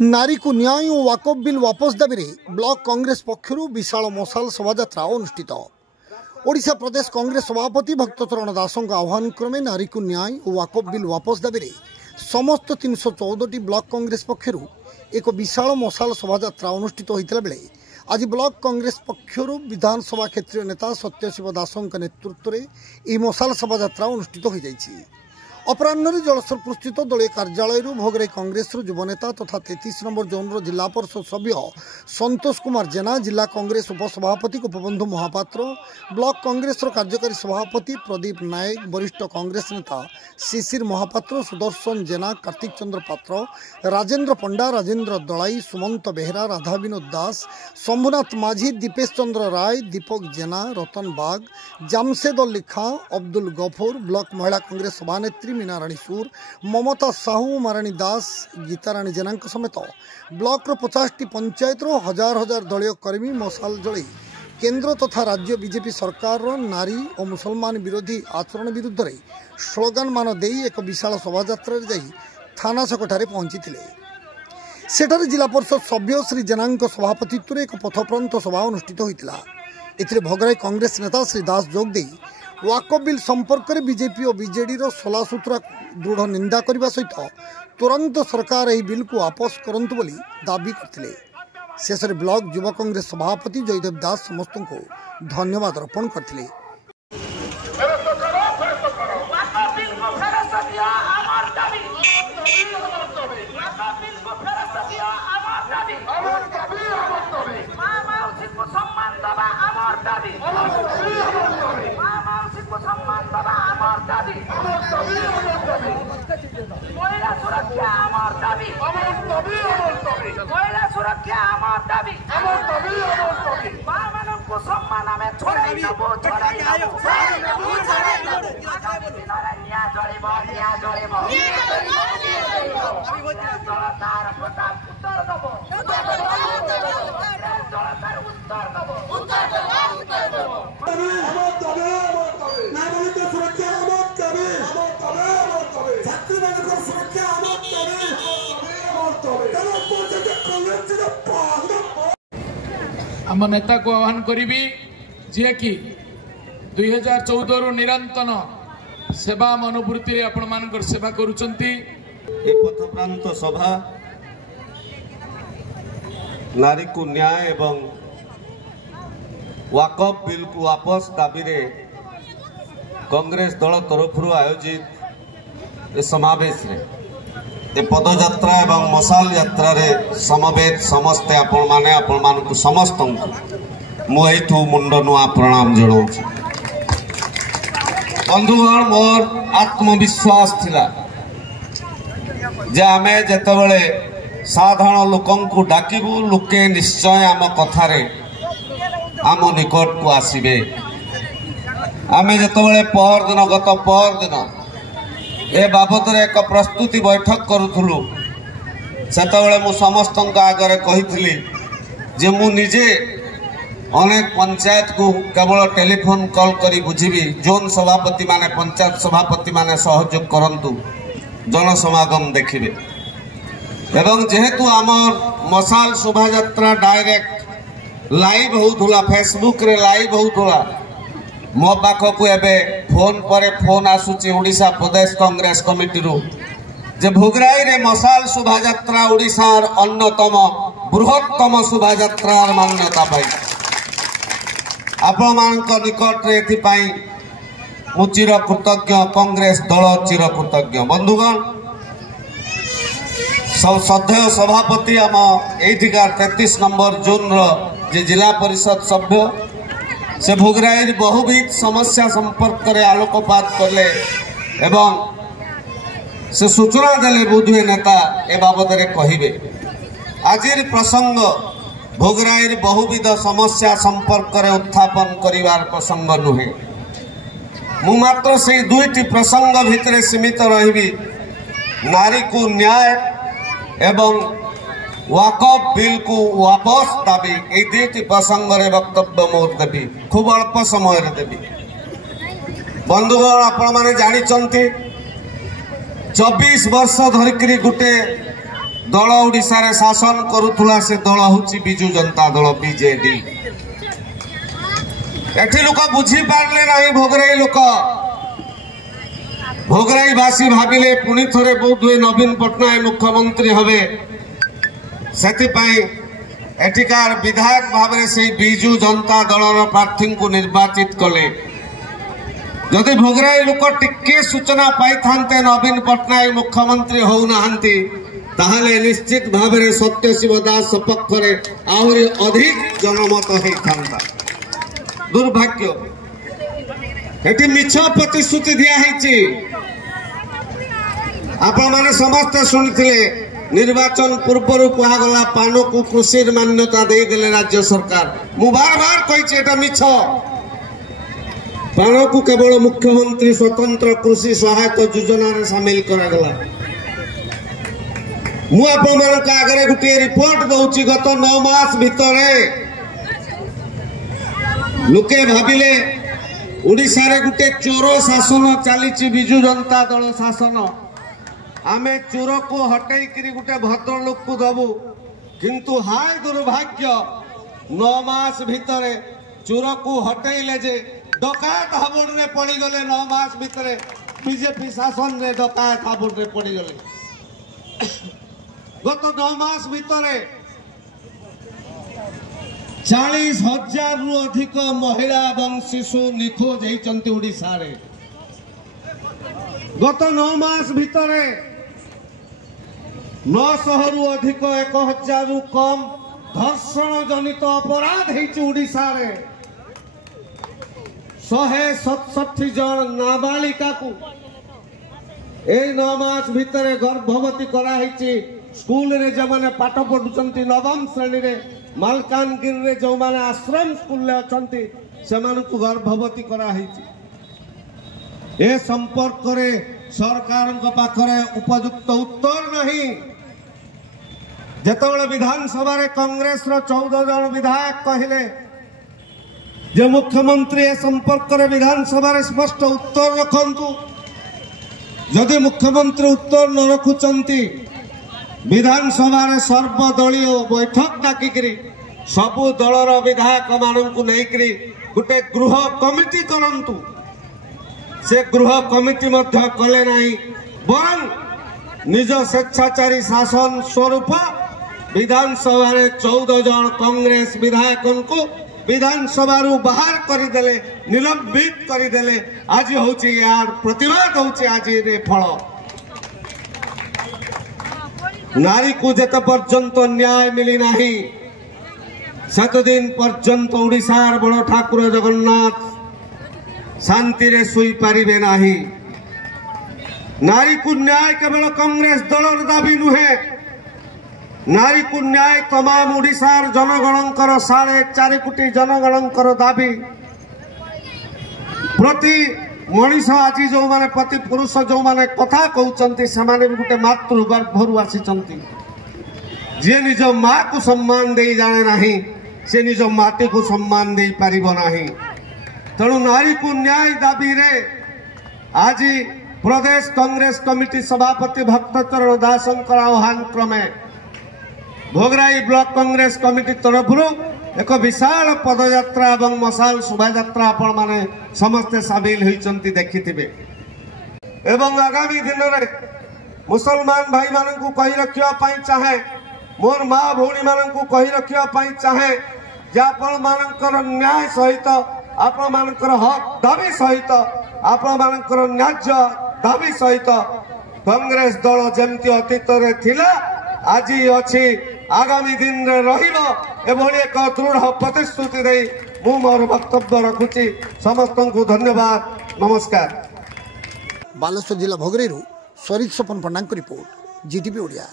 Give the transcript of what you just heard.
नारी को न्याय और वाकफ बिल वापस दाबी ब्लॉक कांग्रेस पक्षर विशाल मशाल शोभा अनुष्ठित। ओडिशा प्रदेश कांग्रेस सभापति भक्तचरण दासों आह्वान क्रमे नारी को न्याय और वाकफ बिल वापस दाबी समस्त 314 ब्लॉक कांग्रेस पक्षर एक विशाल मशाल शोभा अनुष्ठित होता बेले आज ब्लॉक कांग्रेस पक्षर विधानसभा क्षेत्रीय नेता सत्यशिव दासों नेतृत्व में यह मशाल शोभा अनुष्ठित हो जाएगी। अपराह्न जलसरपुर स्थित दलीय कार्यालय भोगराई कांग्रेस युवनेता तथा 33 नंबर जोन जिला परिषद सभ्य संतोष कुमार जेना, जिला कांग्रेस उपसभापति गोपबंधु महापात्र, ब्लॉक कांग्रेस कार्यकारी सभापति प्रदीप नायक, वरिष्ठ कांग्रेस नेता शिशिर महापात्र, सुदर्शन जेना, कार्तिक चंद्र पात्र, राजेन्द्र पंडा, राजेन्द्र दलाई, सुमंत बेहरा, राधा विनोद दास, शंभुनाथ माझी, दीपेश चंद्र राय, दीपक जेना, रतन बाग, जामशेद अली खां, अब्दुल गफूर, ब्लॉक महिला कांग्रेस सभानेत्री मीना राणी सूर, ममता साहू, माराणी दास, गीताराणी जेना समेत ब्लॉक 50टी पंचायत हजार हजार दलीय कर्मी मशाल जल केंद्र तथा राज्य बीजेपी सरकार नारी और मुसलमान विरोधी आचरण विरुद्ध में स्लोगान मान दे एक विशाल शोभा थाना छकठारे पहुंची सेठारे जिला परिषद सभ्य श्री जेना सभापतित्व एक पथप्रांत सभा अनुष्ठित होता। एथिरे भोगराई कांग्रेस नेता श्री दास जोग दे वाकफ बिल संपर्क में बीजेपी और बीजेडी सलासूतरा दृढ़ निंदा करने सहित तुरंत सरकार यह बिल को वापस करंतु बोली दाबी करते। शेष में ब्लॉक युवा कांग्रेस सभापति जयदेव दास समस्त को धन्यवाद अर्पण करते। आम नेता को आह्वान करी जे कि 2014 रु निरंतन सेवा मनोवृत्ति आपण मान सेवा करुचंती। पथप्रांत सभा नारी को न्याय एवं वाकफ बिल को वापस दाबी रे कांग्रेस दल तरफ आयोजित समावेश रे ए पदयात्रा एवं मशाल यात्रा रे समवेत समस्ते आपण माने समस्त मुझे मुंड नुआ प्रणाम जनाऊँ। बंधुगण मोर आत्मविश्वास थिला जे आमे जेतेबेले साधारण लोकन को डाकिबू लोके निश्चय आम कथारे आम निकट को आसीबे। आमे जेतेबेले गत पहर दिन ए बाबद एक प्रस्तुति बैठक करूथुलु सेतेबेले मु समस्त आगे कही जे मु निजे अनेक पंचायत को केवल टेलीफोन कॉल करी बुझीबी जोन सभापति माने पंचायत सभापति माने सहयोग करंतु जनसमागम देखिबे। एवं जेहेतु आमर मशाल शोभा यात्रा डायरेक्ट लाइव होउथुला फेसबुक रे लाइव होउथुला मो पाखकु एबे फोन परे फोन आसुची ओडिशा प्रदेश कांग्रेस कमिटी रु जे भोगराई रे मशाल शोभा यात्रा ओडिशार अन्यतम बृहत्तम शोभा यात्रार मान्यता पाई आपण मानक निकट रे एथिपाई मु चिर कृतज्ञ, कांग्रेस दल चिर कृतज्ञ। बंधुगण श्रद्धेय सभापति आम एथिकार 33 नंबर जोन रो जे जिला परिषद सभ्य से भोगराई बहुविध समस्या संपर्क में आलोकपात कले एवं से सूचना देले बोधुए नेता ए बाबद कहिबे। आज प्रसंग भोगराई बहुविध समस्या संपर्क में उत्थापन करिवार प्रसंग नुहे। मु मात्र से दुईटी प्रसंग भितर सीमित रही नारी को न्याय एवं वाकफ बिल को वापस दाबी ये दुईटी प्रसंग में वक्तव्य मोर देवी खूब अल्प समय देवी। बंधुगण आपण माने जानिचंती 24 वर्ष धरिक गोटे दल ओडिशा रे शासन करुला से दल हूँ बिजु जनता दल बीजेडी। एठी लोक बुझी पारले नहीं भोगराई लोक भोगराईवासी भाविले पुणी थरे बोध हुए नवीन पट्टनायक मुख्यमंत्री हवे एठिकार विधायक भाव से बिजु जनता दलर प्रार्थी को निर्वाचित कले। जदि भोगराई लोक टिके सूचना पाई थांते नवीन पट्टनायक मुख्यमंत्री होना ताहले निश्चित भाव में सत्यशिव दास सपक्ष आहरी अधिक जनमत होता। दुर्भाग्य एटी मिछ प्रतिश्रुति दिखाई आपण माने समस्त शुणुते निर्वाचन पूर्व कहगला पान को कृषि मान्यता देदेले राज्य सरकार। मु बार बार कही मिछ पान को केवल मुख्यमंत्री स्वतंत्र कृषि सहायता योजना रे शामिल करागला। मु आपण आगे गोटे रिपोर्ट दौची गत 9 मास भितर लोके भाविले ओडिशा रे गोटे चोर शासन चली बिजु जनता दल शासन आमे चोर को हटाई गोटे भद्र लोक को दबु किंतु हाय दुर्भाग्य 9 मास भितर चोर को हटाइले जे डकायत हाबुड़ रे पड़ी गले। 9 मास भितर बीजेपी शासन रे डकायत हाबुड़ रे पड़ी गले। गत 9 मास भितर 40,000 रु अधिक महिला और शिशु निखोज होती ओडिशा रे। गत 9 मास भितर 900 रु अधिक 1,000 रु कम धर्षण जनित अपराध ओडिशा रे। 167 जन नाबालिका को 9 मास भितर गर्भवती कराई। स्कूल रे जो माने पाठ पढ़ुचंती 9म श्रेणी रे मालकानगिरी रे जो माने आश्रम स्कूल रे अछंती सेमान को गर्भवती कराई। ए संपर्क रे सरकार पाखरे उपयुक्त उत्तर नहीं। जेतबेले विधानसभा रे कांग्रेस रो 14 जन विधायक कहले जे मुख्यमंत्री ए संपर्क रे विधानसभा रे स्पष्ट उत्तर रखंतु। जदि मुख्यमंत्री उत्तर न रखुचंती विधानसभा रे सर्वदलीय बैठक डाकिकरी सबु दलर विधायक मानू नहीं गोटे गृह कमिटी करंतु। से गृह कमिटी मध्य कले नहीं बरं निज स्वेच्छाचारी शासन स्वरूप विधानसभा रे 14 जन कांग्रेस विधायकों को विधानसभा बाहर करदेले निलंबित करदेले। आज होची यार प्रतिवाद होची आज रे फल। नारी को जेते पर्यंत न्याय मिली नाही सात दिन पर्यंत ओडिशार बड़ ठाकुर जगन्नाथ शांति रे सुई पारिबे नाही। नारी को न्याय केवल कांग्रेस दलर दाबी नुहे। नारी को न्याय तमाम ओडिशार जनगणकर 4.5 कोटी जनगणकर दाबी। प्रति मनीष आज जो माने प्रति पुरुष जो माने कथा कहउचंती से माने गोटे मातृ गर्भरु आसीचंती। जे निज माँ को सम्मान दे जाने नाही से निज माटी को सम्मान दे पारिबो नाही। तेणु नारी को न्याय दाबी रे आज प्रदेश कांग्रेस कमिटी सभापति भक्तचरण दासंकर आह्वान क्रमे भोगराई ब्लॉक कांग्रेस कमिटी तरफ एक विशाल पदयात्रा और मशाल शोभायात्रा आपण माने समस्ते सामिल होती देखिथिबे। एवं आगामी दिन में मुसलमान भाई मान को कही रखा चाहे मोर माँ भौणी मान को कही रखा चाहे जे आपण मानकर न्याय सहित आपण मानकर हक दाबी सहित आपण मानकर न्याय दाबी सहित कांग्रेस दल जमती अतीत रे थिला आज अच्छी आगामी दिन रे रहिबो एभली एक दृढ़ प्रतिश्रुति दे मु मोर वक्तव्य रखुची। समस्त को धन्यवाद नमस्कार। बालेश्वर जिला भोगराई सरित सपन पंडा रिपोर्ट जीटीपी ओडिया।